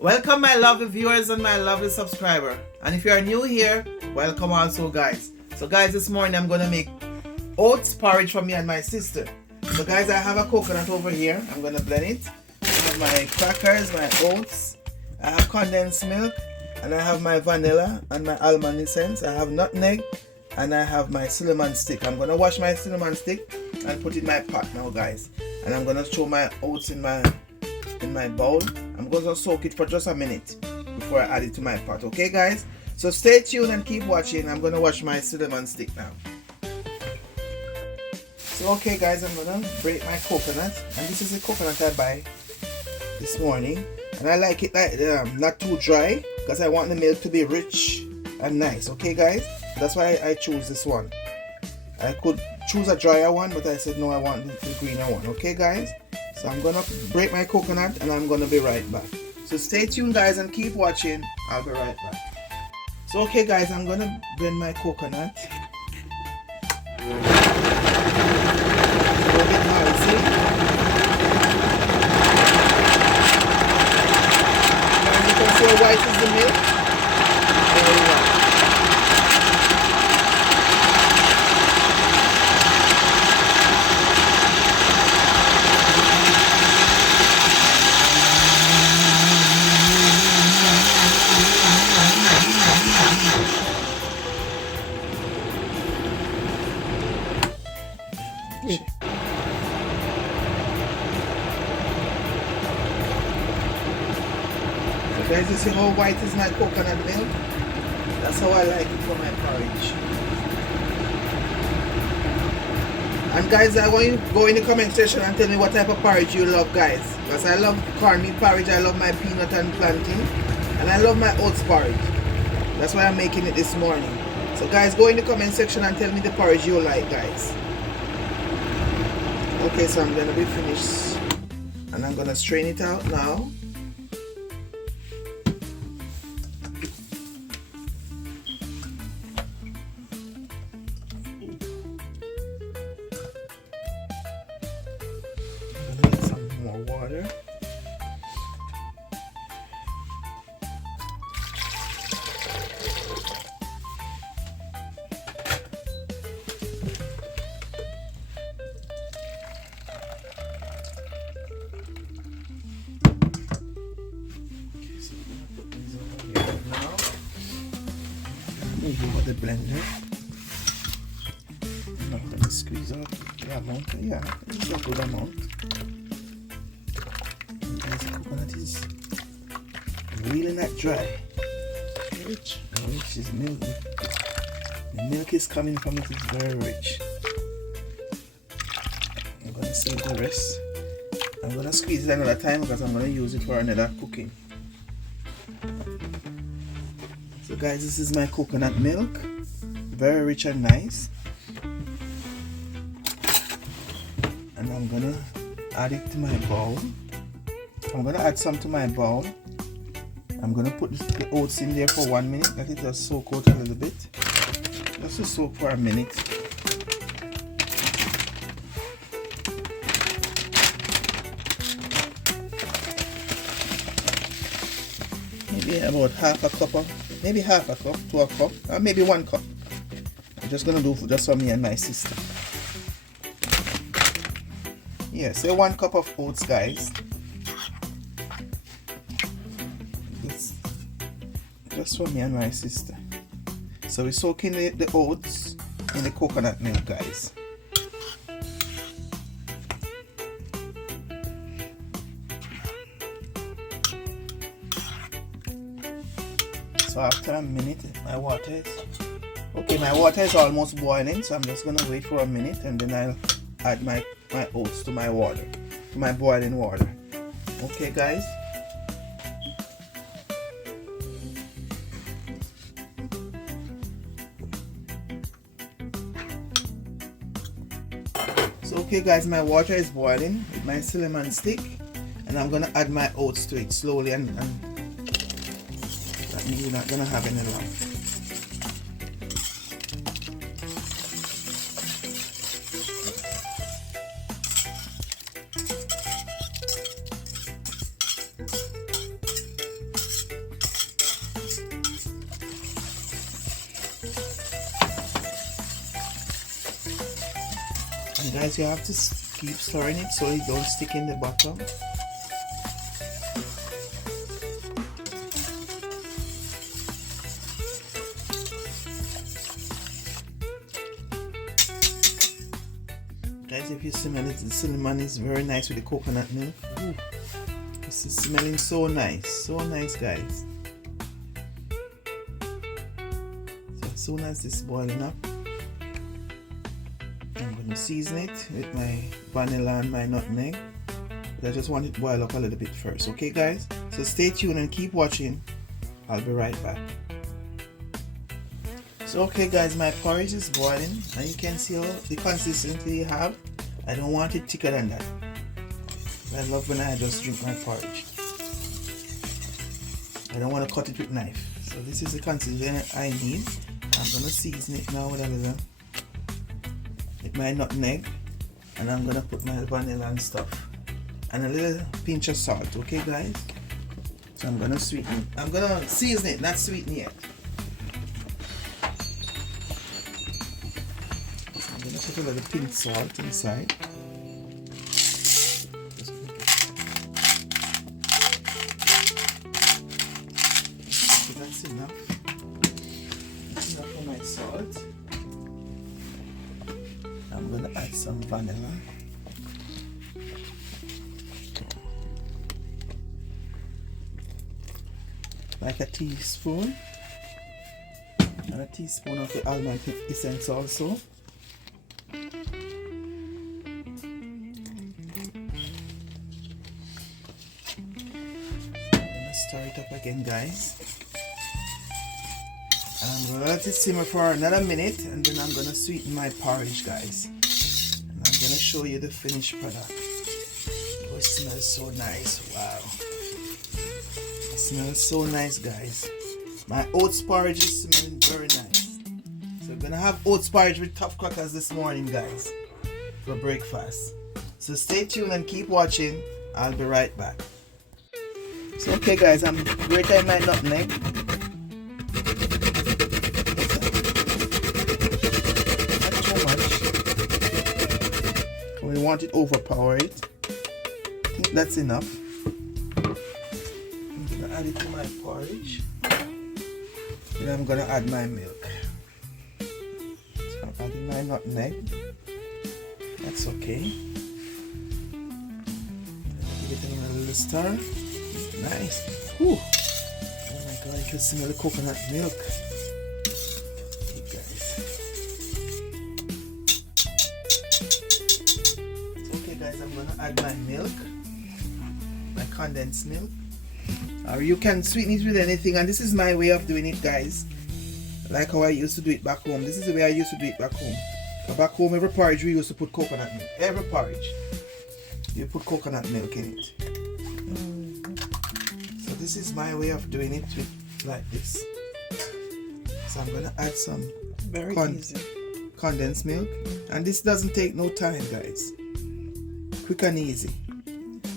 Welcome my lovely viewers and my lovely subscriber. And if you are new here, welcome also guys. So guys, this morning I'm going to make oats porridge for me and my sister. So guys, I have a coconut over here. I'm going to blend it. I have my crackers, my oats. I have condensed milk. And I have my vanilla and my almond essence. I have nutmeg. And I have my cinnamon stick. I'm going to wash my cinnamon stick and put it in my pot now guys. And I'm going to throw my oats in my bowl. I'm going to soak it for just a minute before I add it to my pot. Okay guys, so stay tuned and keep watching. I'm going to wash my cinnamon stick now. So okay guys, I'm going to break my coconut, and this is the coconut I buy this morning, and I like it like not too dry because I want the milk to be rich and nice. Okay guys, that's why I choose this one. I could choose a drier one, but I said no, I want the greener one. Okay guys, so I'm gonna break my coconut and I'm gonna be right back. So stay tuned guys and keep watching. I'll be right back. So okay guys, I'm gonna blend my coconut. A little bit noisy. And you can see how white is the milk. There you go. So guys, you see how white is my coconut milk? That's how I like it for my porridge. And guys, I want you to go in the comment section and tell me what type of porridge you love guys. Because I love cornmeal porridge, I love my peanut and plantain, and I love my oats porridge. That's why I'm making it this morning. So guys, go in the comment section and tell me the porridge you like guys. Okay, so I'm gonna be finished and I'm gonna strain it out now. I'm gonna add some more water. Over the blender. I'm not going to squeeze out the amount. Yeah, it's a good amount. And guys, the coconut is really not dry. Rich. Rich is milk. The milk is coming from it is very rich. I'm going to save the rest. I'm going to squeeze it another time because I'm going to use it for another cooking. So guys, this is my coconut milk, very rich and nice, and I'm gonna add it to my bowl. I'm gonna add some to my bowl. I'm gonna put the oats in there for 1 minute, let it just soak out a little bit, just to soak for a minute. Maybe about half a cup to a cup, or maybe 1 cup. I'm just gonna do just for me and my sister. Yeah, say 1 cup of oats guys. It's just for me and my sister. So we're soaking the oats in the coconut milk guys. So after a minute, my water is almost boiling, so I'm just gonna wait for a minute and then I'll add my oats to my water, to my boiling water. Okay guys. So okay guys, my water is boiling with my cinnamon stick, and I'm gonna add my oats to it slowly, and that means you're not gonna have any lump. And guys, you have to keep stirring it so it don't stick in the bottom. Guys, if you smell it, the cinnamon is very nice with the coconut milk. Ooh, this is smelling so nice guys. So as soon as this is boiling up, I'm going to season it with my vanilla and my nutmeg. But I just want it to boil up a little bit first, okay guys? So stay tuned and keep watching. I'll be right back. So okay guys, my porridge is boiling and you can see how the consistency you have. I don't want it thicker than that. I love when I just drink my porridge. I don't want to cut it with knife. So this is the consistency I need. I'm going to season it now with a little, with my nutmeg, and I'm going to put my vanilla and stuff and a little pinch of salt, okay guys? So I'm going to sweeten it. I'm going to season it, not sweeten it yet. I'm going to put a little pinch salt inside. That's enough. That's enough for my salt. I'm going to add some vanilla. Like a teaspoon. And a teaspoon of the almond essence also. Stir it up again guys, and I'm going to let it simmer for another minute, and then I'm going to sweeten my porridge guys, and I'm going to show you the finished product. Oh, it smells so nice. Wow, it smells so nice guys. My oats porridge is smelling very nice. So we're going to have oats porridge with tough crackers this morning guys for breakfast. So stay tuned and keep watching. I'll be right back. So okay guys, I'm grating my nutmeg. Not too much. We want it overpower it. I think that's enough. I'm gonna add it to my porridge. Then I'm gonna add my milk. So I'm adding my nutmeg. That's okay. Give it a little stir. Nice. Whew. Oh my god, I can smell the coconut milk. Okay guys. Okay guys, I'm gonna add my milk. My condensed milk. Or you can sweeten it with anything, and this is my way of doing it guys. Like how I used to do it back home. This is the way I used to do it back home. So back home, every porridge we used to put coconut milk. Every porridge. You put coconut milk in it. This is my way of doing it with like this. So I'm gonna add some condensed milk, and this doesn't take no time guys. Quick and easy.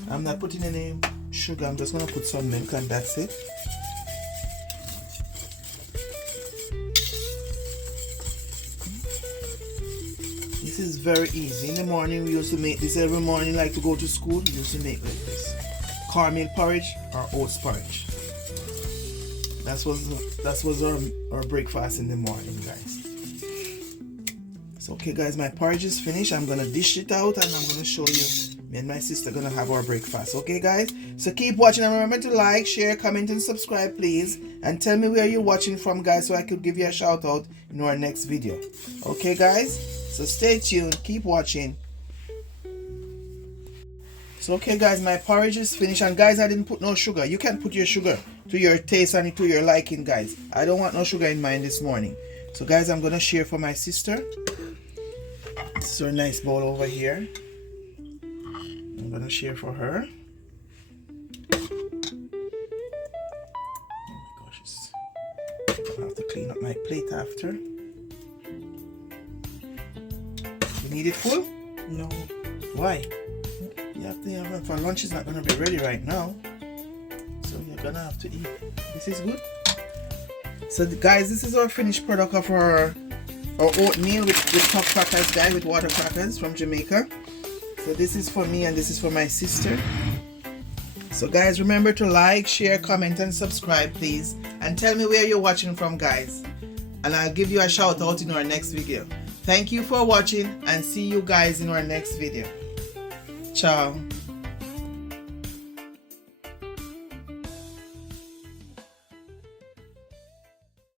I'm not putting any sugar, I'm just gonna put some milk and that's it. This is very easy. In the morning we used to make this every morning, like to go to school, we used to make like this. Caramel porridge or oats porridge. That was our breakfast in the morning guys. So okay guys, my porridge is finished. I'm gonna dish it out and I'm gonna show you me and my sister gonna have our breakfast. Okay guys, so keep watching and remember to like, share, comment and subscribe please, and tell me where you're watching from guys, so I could give you a shout out in our next video. Okay guys, so stay tuned, keep watching. So okay guys, my porridge is finished, and guys, I didn't put no sugar. You can put your sugar to your taste and to your liking guys. I don't want no sugar in mine this morning. So guys, I'm gonna share for my sister. This is a nice bowl over here. I'm gonna share for her. Oh my gosh, I have to clean up my plate after. You need it full? No. Why? You have to have it for lunch. Is not gonna be ready right now, so you're gonna have to eat. This is good. So guys, this is our finished product of our Or oatmeal with top crackers, guys, with water crackers from Jamaica. So this is for me and this is for my sister. So guys, remember to like, share, comment and subscribe please. And tell me where you're watching from, guys. And I'll give you a shout out in our next video. Thank you for watching and see you guys in our next video. Ciao.